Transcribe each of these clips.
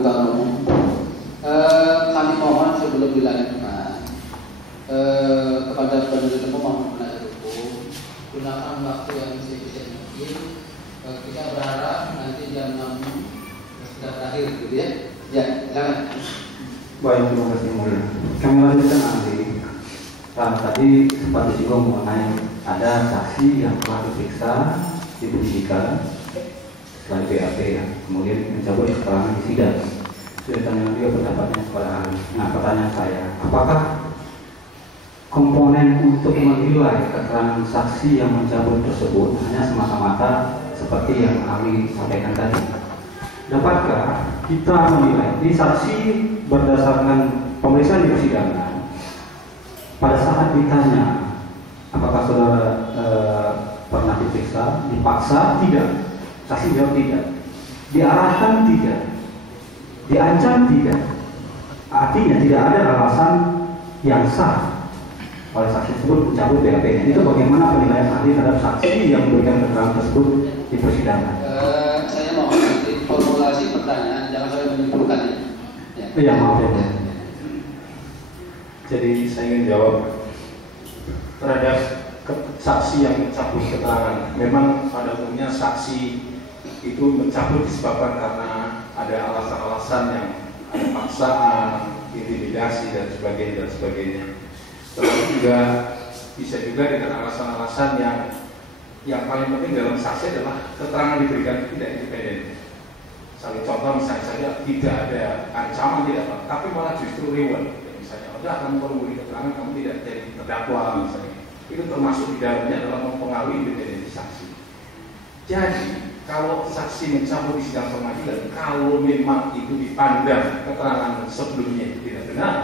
Muka Umum. Kami mohon sebelum dilanjutkan kepada penuntut umum maupun penasihat hukum gunakan waktu yang sebisa mungkin. Kita berharap nanti jam 6 sudah berakhir, gitu ya. Ya, silakan. Baik, terima kasih mulia. Kami lanjutkan nanti. Tadi sempat disinggung mengenai ada saksi yang telah diperiksa di penyidikan selain BAP ya, kemudian mencabut keterangan di sidang. Sudah tanya dia pendapatnya kepada ahli. Nah, pertanyaan saya, apakah komponen untuk menilai keterangan saksi yang mencabut tersebut hanya semata-mata seperti yang ahli sampaikan tadi? Dapatkah kita menilai ini saksi berdasarkan pemeriksaan di persidangan pada saat ditanya apakah saudara pernah diperiksa, dipaksa? Tidak. Saksi jawab tidak. Diarahkan tidak. Diancam tidak. Artinya tidak ada alasan yang sah oleh saksi tersebut mencabut BAP-nya. Itu bagaimana penilaian ahli terhadap saksi yang memberikan keterangan tersebut di persidangan? Saya mohon nanti formulasi pertanyaan, jangan saya menyimpulkan. Ya, maaf ya. Jadi saya ingin jawab terhadap saksi yang mencabut keterangan. Memang pada umumnya saksi itu mencabut disebabkan karena ada alasan-alasan yang ada paksaan, intimidasi dan sebagainya. Tetapi juga bisa juga dengan alasan-alasan yang paling penting dalam saksi adalah keterangan diberikan tidak independen. Salah contoh misalnya saja tidak ada ancaman, tidak apa, tapi malah justru reward. Misalnya, udah kamu perlu memberi keterangan, kamu tidak jadi terdakwa misalnya. Itu termasuk di dalamnya adalah mempengaruhi independensi saksi. Jadi kalau saksi mencabut di sidang pengadilan, kalau memang itu dipandang keterangan sebelumnya itu tidak benar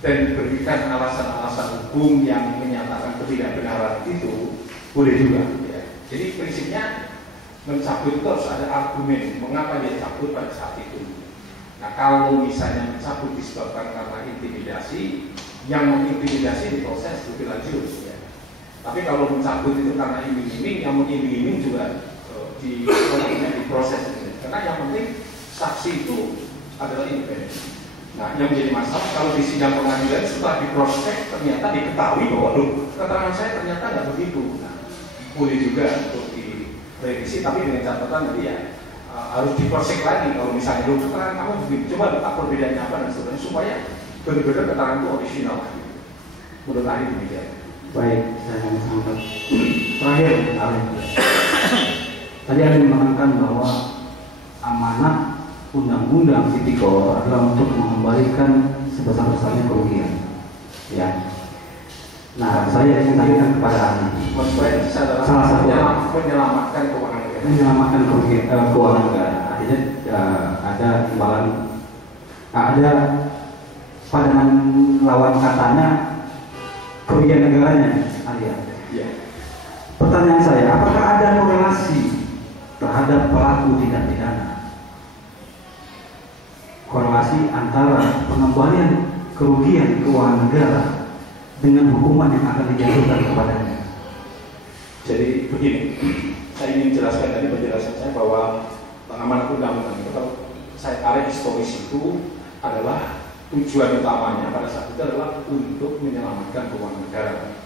dan diberikan alasan-alasan hukum yang menyatakan ketidakbenaran itu, boleh juga. Ya. Jadi prinsipnya mencabut itu harus ada argumen mengapa dia cabut pada saat itu. Nah, kalau misalnya mencabut disebabkan karena intimidasi, yang mengintimidasi diproses lebih lanjut. Ya. Tapi kalau mencabut itu karena iming-iming, yang mengiming-iming juga diproses. Karena yang penting saksi itu adalah independen. Nah, yang menjadi masalah kalau di sidang pengadilan setelah diproses ternyata diketahui bahwa keterangan saya ternyata nggak begitu. Nah, boleh juga untuk direvisi, tapi dengan catatan tadi ya harus diproses lagi. Kalau misalnya keterangan kamu begitu, coba letak perbedaannya apa dan sebagainya supaya benar-benar keterangan itu original. Menurut ahli demikian. Baik, saya akan sampaikan. Terakhir, ahli. Tadi ada menerangkan bahwa amanat undang-undang tipikor adalah untuk mengembalikan sebesar-besarnya kerugian. Ya. Nah, saya ingin tanyakan kepada ahli. Salah satu menyelamatkan keuangan negara. Menyelamatkan keuangan negara. Artinya ada imbalan, ada pandangan lawan katanya kerugian negaranya, ahli. Ya. Pertanyaan saya, apakah ada korelasi terhadap pelaku tindak pidana? Korelasi antara pengembalian kerugian keuangan negara dengan hukuman yang akan dijatuhkan kepadanya. Jadi begini, saya ingin jelaskan tadi penjelasan saya bahwa amanat undang-undang itu kalau saya tarik historis itu adalah tujuan utamanya pada saat itu adalah untuk menyelamatkan keuangan negara.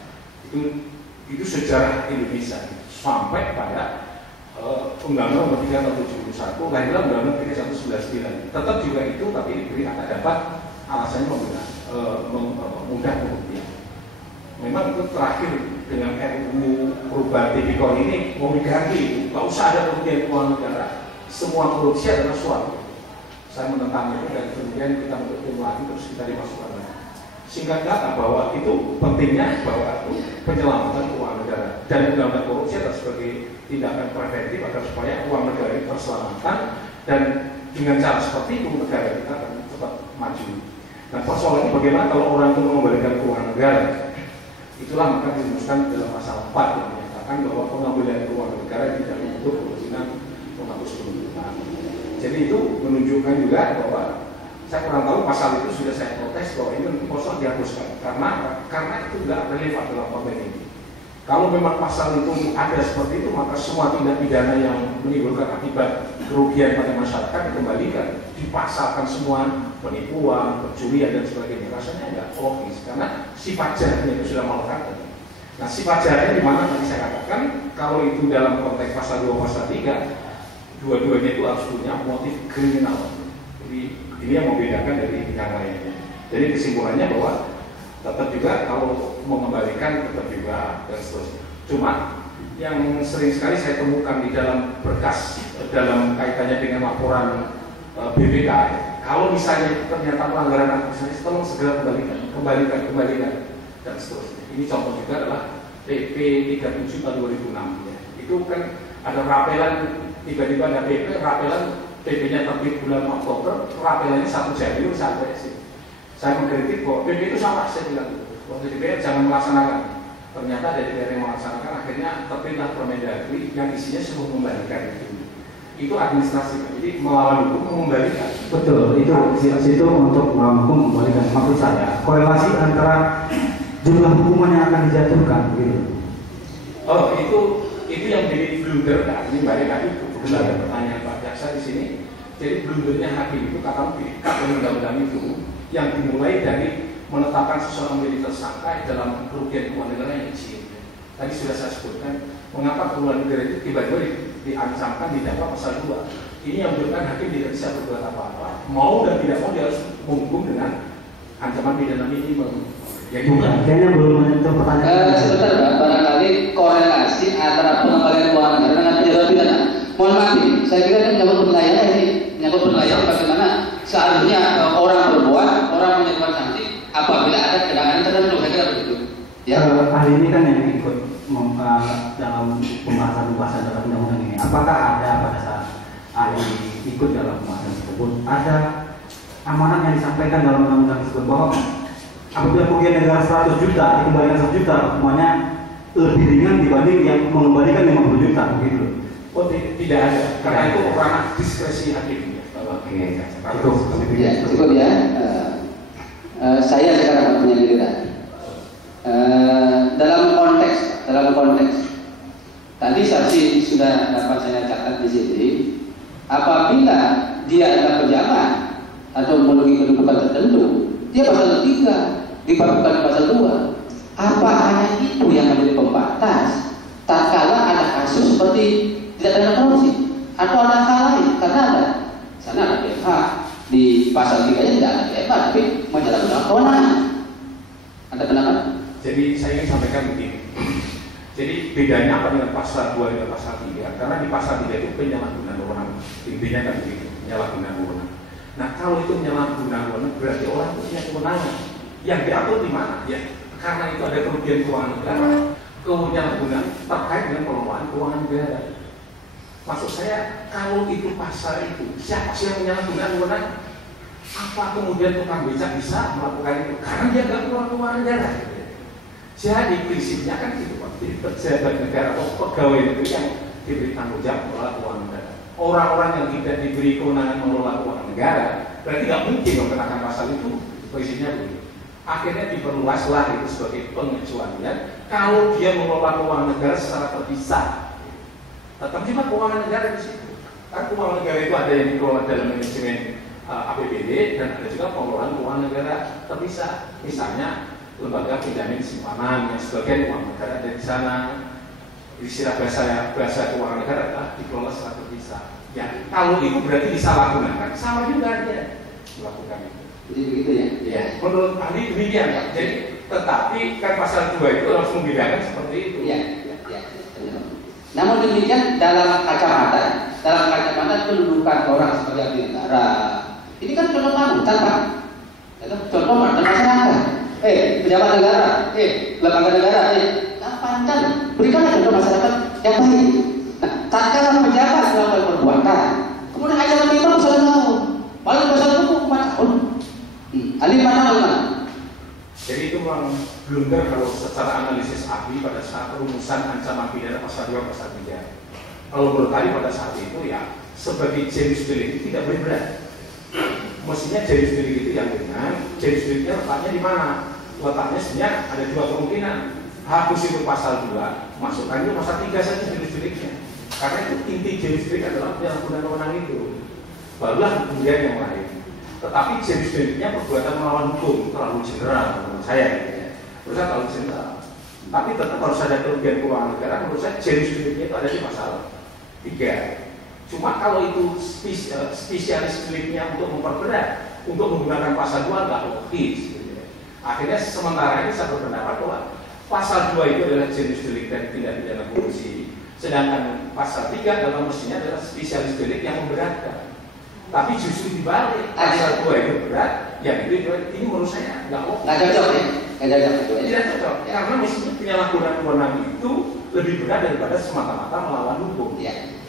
Itu sejarah Indonesia sampai pada Undang-Undang Nomor 3 Tahun 71, lahirlah Undang-Undang 3199. Tetap juga itu, tapi diberi kata dapat alasannya mudah pembuktian. Memang itu terakhir dengan RUU perubahan tipikor ini mau diganti, nggak usah ada kerugian keuangan negara, semua korupsi adalah suap. Saya menentang itu dan kemudian kita bertemu lagi terus kita dimasukkan lagi. Singkat kata bahwa itu pentingnya bahwa itu penyelamatan keuangan negara dan undang-undang korupsi adalah sebagai tindakan preventif agar supaya uang negara itu terselamatkan dan dengan cara seperti itu negara kita akan cepat maju. Nah, persoalannya bagaimana kalau orang itu mengembalikan keuangan negara? Itulah maka dirumuskan dalam pasal 4 yang menyatakan bahwa pengambilan keuangan negara tidak menutup kemungkinan menghapus kedudukan. Jadi itu menunjukkan juga bahwa saya kurang tahu pasal itu sudah saya protes bahwa ini kosong dihapuskan karena itu tidak relevan dalam konteks ini. Kalau memang pasal itu ada seperti itu, maka semua tindak pidana yang menimbulkan akibat kerugian pada masyarakat dikembalikan, dipasalkan semua, penipuan, pencurian dan sebagainya. Rasanya nggak logis karena sifat jahatnya itu sudah melekat. Nah, sifat jahatnya di mana tadi saya katakan, kalau itu dalam konteks pasal 2 pasal 3, dua-duanya itu harus punya motif kriminal. Jadi ini yang membedakan dari yang lainnya. Jadi kesimpulannya bahwa tetap juga kalau mengembalikan tetap juga dan seterusnya. Cuma yang sering sekali saya temukan di dalam berkas dalam kaitannya dengan laporan BPK, kalau misalnya ternyata pelanggaran administrasi, tolong segera kembalikan dan seterusnya. Ini contoh juga adalah PP 37 tahun 2006 ya. Itu kan ada rapelan, tiba-tiba ada PP rapelan, PP-nya terbit bulan Oktober, rapelannya 1 Januari sampai sini. Saya mengkritik bahwa PP itu salah, saya bilang waktu DPR jangan melaksanakan. Ternyata dari DPR yang melaksanakan, akhirnya terbitlah Permendagri yang isinya suruh membalikan itu administrasi, jadi melawan hukum mengembalikan. Betul, itu situ untuk melawan hukum mengembalikan. Maksud saya korelasi antara jumlah hukuman yang akan dijatuhkan, gitu. Oh, itu yang menjadi blunder. Nah, ini balik lagi kebetulan ada pertanyaan Pak Jaksa di sini. Jadi blundernya hakim itu kata diikat dengan undang-undang itu yang dimulai dari menetapkan seseorang menjadi tersangka dalam kerugian keuangan negara yang kecil. Tadi sudah saya sebutkan, mengapa keuangan negara itu tiba-tiba diancamkan didakwa pasal 2. Ini yang menyebabkan hakim tidak bisa berbuat apa-apa, mau dan tidak mau dia harus menghukum dengan ancaman pidana minimum. Jadi bukan, kayaknya belum menyentuh pertanyaan. Sebentar Pak, barangkali korelasi antara pengembalian keuangan negara dengan penjatuhan pidana. Mohon maaf, saya kira ini menyangkut penilaian ini, menyangkut penilaian bagaimana seharusnya orang berbuat, orang menjatuhkan sanksi apabila ada kedangan tertentu. Saya kira begitu. Ya. Ahli ini kan yang ikut dalam pembahasan dalam undang-undang ini. Apakah ada pada saat ahli ikut dalam pembahasan tersebut ada amanat yang disampaikan dalam undang-undang tersebut bahwa apabila kerugian negara 100 juta dikembalikan 100 juta, hukumannya lebih ringan dibanding yang mengembalikan 50 juta, begitu? Oh, tidak ada, karena itu ranah diskresi hakim. Oke, cukup ya. Saya sekarang punya pilihan. Dalam konteks tadi saksi sudah dapat saya catat di sini, apabila dia adalah pejabat atau memiliki kedudukan tertentu, dia pasal 3 dipadukan pasal 2. Apa hanya itu yang menjadi pembatas tatkala ada kasus seperti tidak ada korupsi atau ada hal lain? Karena ada sana ada BH di pasal 3-nya tidak ada BH, tapi menyalahgunakan kewenangan. Ada pendapat? Jadi saya ingin sampaikan begini. Jadi bedanya apa dengan pasal 2 dengan pasal 3? Karena di pasal 3 itu penyalahgunaan wewenang. Intinya kan begitu, penyalahgunaan wewenang. Nah, kalau itu penyalahgunaan wewenang berarti orang itu punya kewenangan. Yang diatur di mana? Ya, karena itu ada kerugian keuangan negara. Penyalahgunaan terkait dengan pengelolaan keuangan negara. Maksud saya, kalau itu pasal itu, siapa sih yang menyalahgunakan wewenang? Apa kemudian tukang becak bisa melakukan itu? Karena dia nggak keluar keuangan negara. Jadi prinsipnya kan gitu Pak. Jadi pejabat negara atau pegawai negeri yang diberi tanggung jawab mengelola keuangan negara. Orang-orang yang tidak diberi kewenangan mengelola keuangan negara, berarti nggak mungkin mengenakan pasal itu. Prinsipnya begitu. Akhirnya diperluaslah itu sebagai pengecualian kalau dia mengelola keuangan negara secara terpisah. Tetap juga keuangan negara di situ. Kan keuangan negara itu ada yang dikelola dalam manajemen APBD dan ada juga pengelolaan keuangan negara terpisah. Misalnya lembaga penjamin simpanan yang sebagian uang negara dari sana. Istilah bahasa keuangan negara adalah dikelola secara terpisah. Ya, kalau itu berarti disalahgunakan, sama juga dia melakukan itu. Jadi begitu ya? Ya, menurut ahli demikian Pak. Jadi, tetapi kan pasal 2 itu harus membedakan seperti itu. Ya. Namun demikian dalam kacamata kedudukan orang sebagai abdi negara, ini kan contoh panutan Pak. Contoh mantan masyarakat. Pejabat negara, lembaga negara, panutan. Berikanlah contoh masyarakat yang baik. Nah, tatkala pejabat melakukan perbuatan, kemudian ajaran kita pasal tahun, paling pasal hukum 4 tahun. Ahli 4 tahun. Jadi itu memang blunder kalau secara analisis ahli pada saat rumusan ancaman pidana pasal 2 pasal 3. Kalau menurut ahli pada saat itu ya sebagai jurus delik tidak boleh berat. Mestinya jurus delik itu yang ringan. Jurus deliknya letaknya di mana? Letaknya sebenarnya ada 2 kemungkinan. hapus itu pasal 2, masukkan itu pasal 3 saja jenis deliknya. Karena itu inti jenis delik adalah penyalahgunaan wewenang itu. Barulah kemudian yang lain. Tetapi jenis deliknya perbuatan melawan hukum terlalu general menurut saya, gitu ya. Menurut saya terlalu general. Tapi tetap harus ada kerugian keuangan negara. Menurut saya jenis deliknya itu ada di pasal 3. Cuma kalau itu spesialis deliknya untuk memperberat, untuk menggunakan pasal 2 nggak logis. Gitu ya. Akhirnya sementara ini saya berpendapat bahwa pasal 2 itu adalah jenis delik dan tindak pidana korupsi. Sedangkan pasal 3 dalam mestinya adalah spesialis delik yang memberatkan. Tapi justru dibalik, pasal 2 itu berat, yang itu ini menurut saya nggak logis. Nggak cocok ya? Nggak cocok itu ya? Tidak cocok, karena mestinya penyalahgunaan wewenang itu lebih berat daripada semata-mata melawan hukum. Iya.